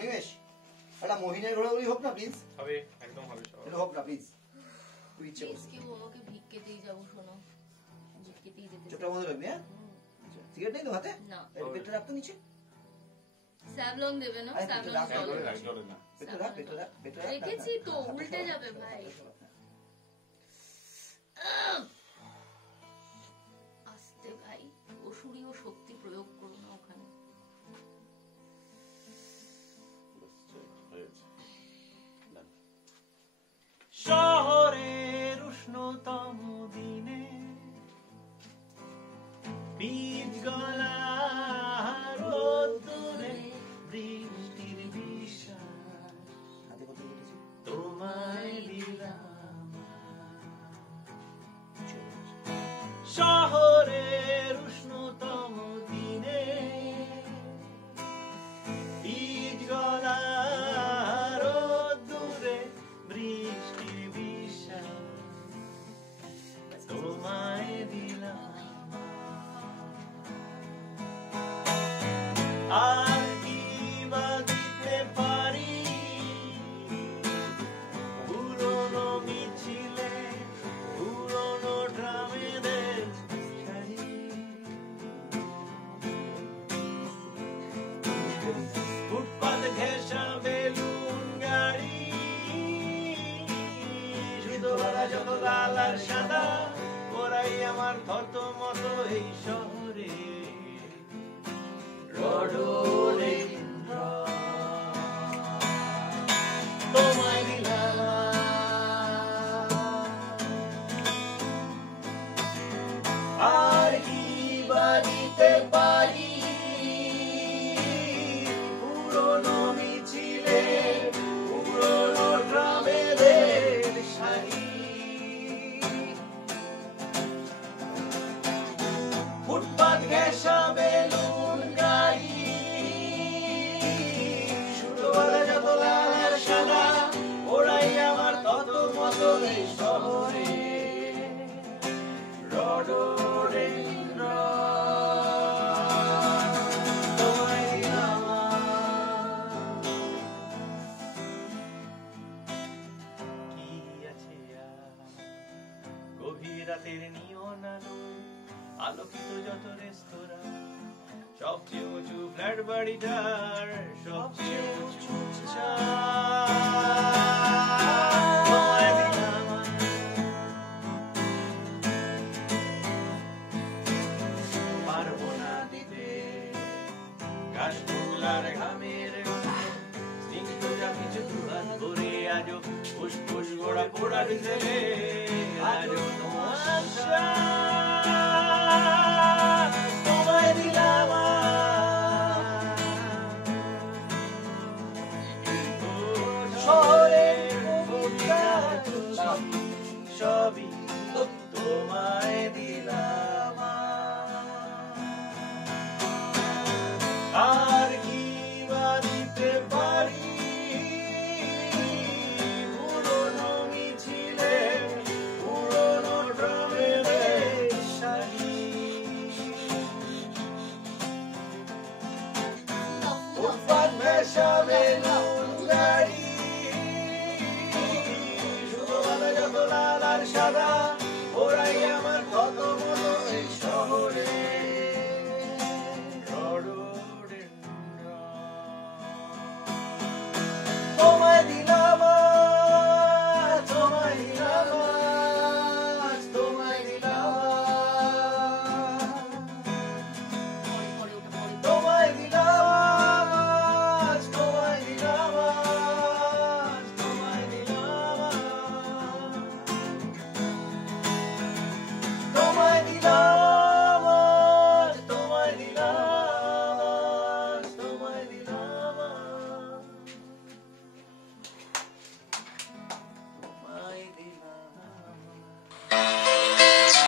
অনিমেষ একটা মহিনের ঘোরাঘুরি হোক না প্লিজ। হবে, একদম হবে সব। এটা হোক না প্লিজ, তুই ইচ্ছে করছিস। কেউ আমাকে ভিক্ষেতেই যাবো, শোনো ভিক্ষেতেই যেতে চাই। চোখটা বন্ধ রাখবি। হ্যাঁ সিগারেট নেই তো হাতে? না। পেটটা রাখ তো নিচে। স্যাভলন দেবে না? স্যাভলন চলে না। পেটটা রাখ, পেটটা রাখ, পেটটা রাখ। রেখেছি তো, উল্টে যাবে ভাই। আস্তে ভাই, অসুরীয় শক্তি প্রয়োগ করো না ওখানে। শহরের উষ্ণতম দিনে বীজ গলা রোদ্দুরে বৃষ্টির বিশ্বাস হাতে কত কেটেছি? তোমায় দিলাম। শহরের উষ্ণতম দিনে বীজ গলা রোদ্দুরে বৃষ্টির বিশ্বাস তোমায় দিলাম। আর কি বা দিতে পারি পুরনো মিছিলে পুরনো ড্রামেদের ছাড়ি। ফুটপাত ঘেঁষা বেলুন গাড়ি শুধু ওরা যত লাল আর সাদা ওরাই আমার থত মতো এই শহরে রডোরেন্দ্র তোমায় দিলাম। আর কি বা দিতে পারি পুরনো মিছিলে পুরনো ড্রামেদের সারি। ফুটপাত ঘেঁষা বেলুন গাড়ি শুধু ওরা যত লাল আর সাদা ওরাই আমার তত মতো এই শহরে রডোরেন্দ্র তোমায় দিলাম। কি আছে আর গভীর রাতের নিয়ন আলোয় আলোকিত যত রেস্তোরাঁ সবচেয়ে উঁচু ফ্ল্যাট বাড়িটার সবচেয়ে উঁচু ছাদ তোমায় দিলাম। পারবো না দিতে কাশফুলার ঘামের স্নিগ্ধ যা কিছু দুহাত ভরে আজও ফুসফুস গোড়া পোড়ার ছেলে আজও তোমার